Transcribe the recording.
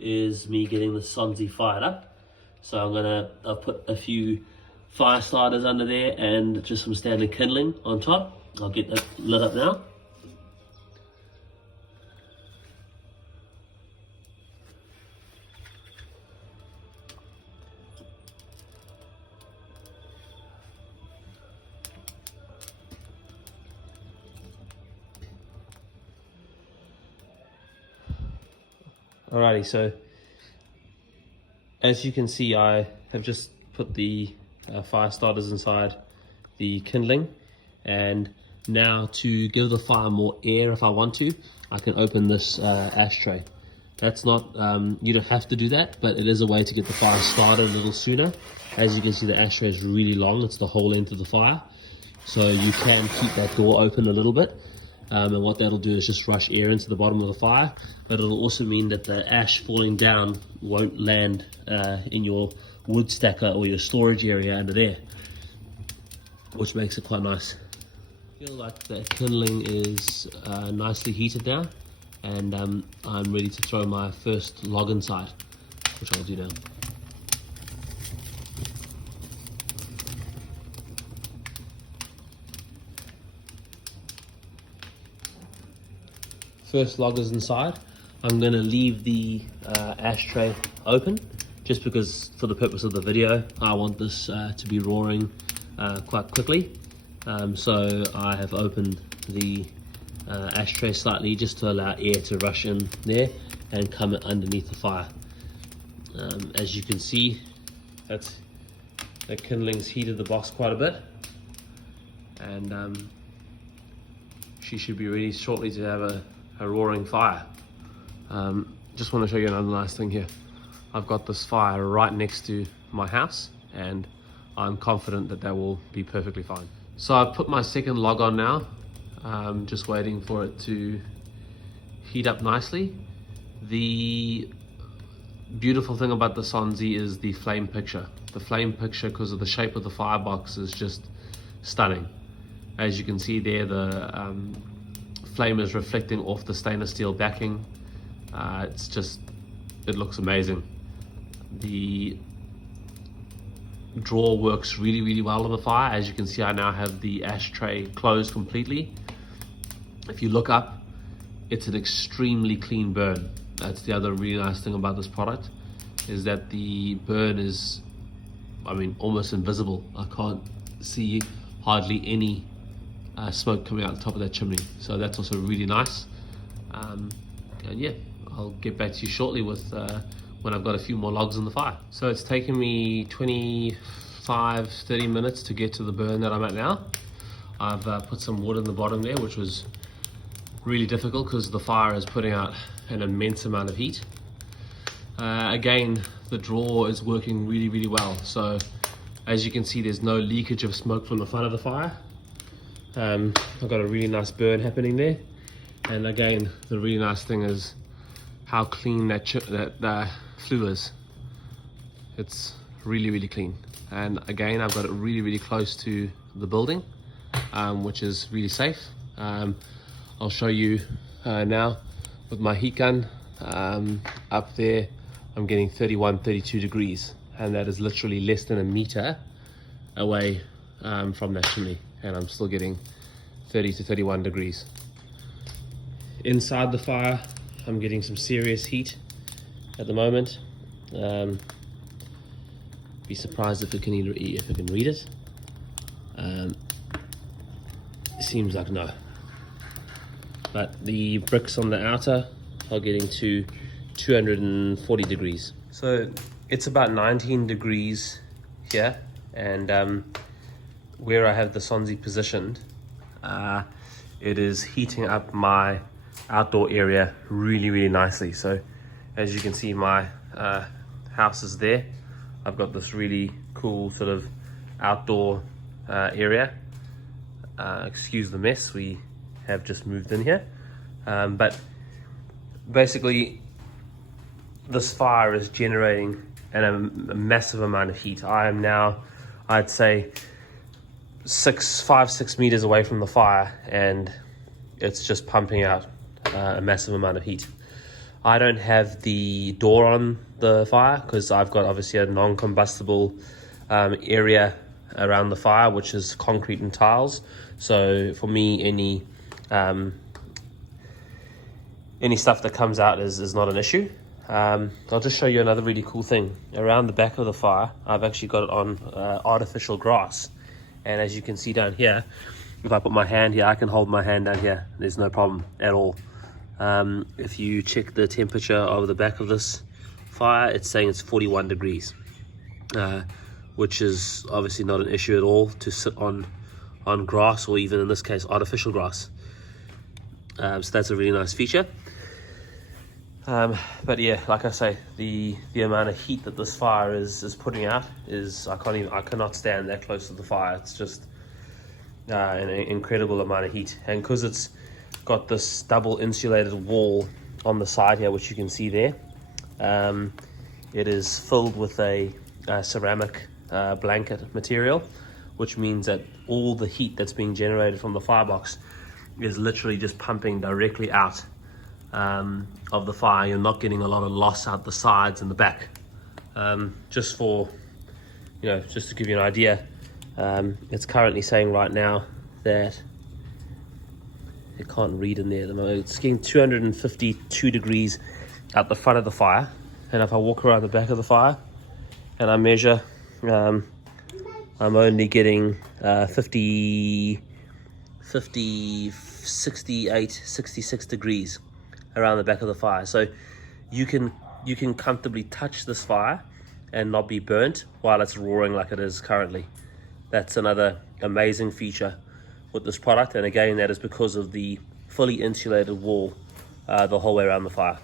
is me getting the Sonzi fired up. So I'll put a few fire starters under there and just some standard kindling on top. I'll get that lit up now. Alrighty, so as you can see, I have just put the fire starters inside the kindling, and now to give the fire more air, if I want to, I can open this ashtray. That's not, you don't have to do that, but it is a way to get the fire started a little sooner. As you can see, the ashtray is really long, it's the whole length of the fire, so you can keep that door open a little bit. And what that'll do is just rush air into the bottom of the fire, but it'll also mean that the ash falling down won't land in your wood stacker or your storage area under there, which makes it quite nice. I feel like the kindling is nicely heated now, and I'm ready to throw my first log inside, which I'll do now. First log is inside. I'm going to leave the ashtray open just because, for the purpose of the video, I want this to be roaring quite quickly. So I have opened the ashtray slightly just to allow air to rush in there and come underneath the fire. As you can see, the kindling's heated the box quite a bit, and she should be ready shortly to have a roaring fire. Just want to show you another nice thing here. I've got this fire right next to my house, and I'm confident that that will be perfectly fine. So I've put my second log on now, just waiting for it to heat up nicely. The beautiful thing about the Sonzi is the flame picture. The flame picture, because of the shape of the firebox, is just stunning. As you can see there, the flame is reflecting off the stainless steel backing. It looks amazing. The drawer works really well on the fire. As you can see, I now have the ashtray closed completely. If you look up, it's an extremely clean burn. That's the other really nice thing about this product, is that the burn is, almost invisible. I can't see hardly any smoke coming out the top of that chimney, so that's also really nice. And yeah, I'll get back to you shortly with when I've got a few more logs in the fire. So it's taken me 25-30 minutes to get to the burn that I'm at now. I've put some wood in the bottom there, which was really difficult because the fire is putting out an immense amount of heat. Again, the drawer is working really well, so as you can see, there's no leakage of smoke from the front of the fire. I've got a really nice burn happening there, and again, the really nice thing is how clean that flue is. It's really clean, and again, I've got it really close to the building, which is really safe. I'll show you now with my heat gun. Up there, I'm getting 31-32 degrees, and that is literally less than a meter away from that chimney, and I'm still getting 30 to 31 degrees. Inside the fire, I'm getting some serious heat at the moment. Be surprised if it can read it. Seems like no. But the bricks on the outer are getting to 240 degrees. So it's about 19 degrees here, and where I have the Sonzi positioned, it is heating up my outdoor area really nicely. So as you can see, my house is there. I've got this really cool sort of outdoor area. Excuse the mess, we have just moved in here, but basically this fire is generating a massive amount of heat. I am now, I'd say, 5-6 meters away from the fire, and it's just pumping out a massive amount of heat. I don't have the door on the fire because I've got obviously a non-combustible area around the fire, which is concrete and tiles. So for me, any stuff that comes out is not an issue. I'll just show you another really cool thing. Around the back of the fire, I've actually got it on artificial grass. And as you can see down here, if I put my hand here, I can hold my hand down here. There's no problem at all. If you check the temperature of the back of this fire, it's saying it's 41 degrees, which is obviously not an issue at all to sit on grass, or even in this case artificial grass. So that's a really nice feature. But yeah, like I say, the amount of heat that this fire is putting out is, I cannot stand that close to the fire. It's just an incredible amount of heat. And because it's got this double insulated wall on the side here, which you can see there, it is filled with a ceramic blanket material, which means that all the heat that's being generated from the firebox is literally just pumping directly out of the fire. You're not getting a lot of loss out the sides and the back. Just for, just to give you an idea, it's currently saying right now that it can't read in there at the moment. It's getting 252 degrees out the front of the fire, and if I walk around the back of the fire and I measure, I'm only getting 68, 66 degrees around the back of the fire. So you can comfortably touch this fire and not be burnt while it's roaring like it is currently. That's another amazing feature with this product, and again, that is because of the fully insulated wall the whole way around the fire.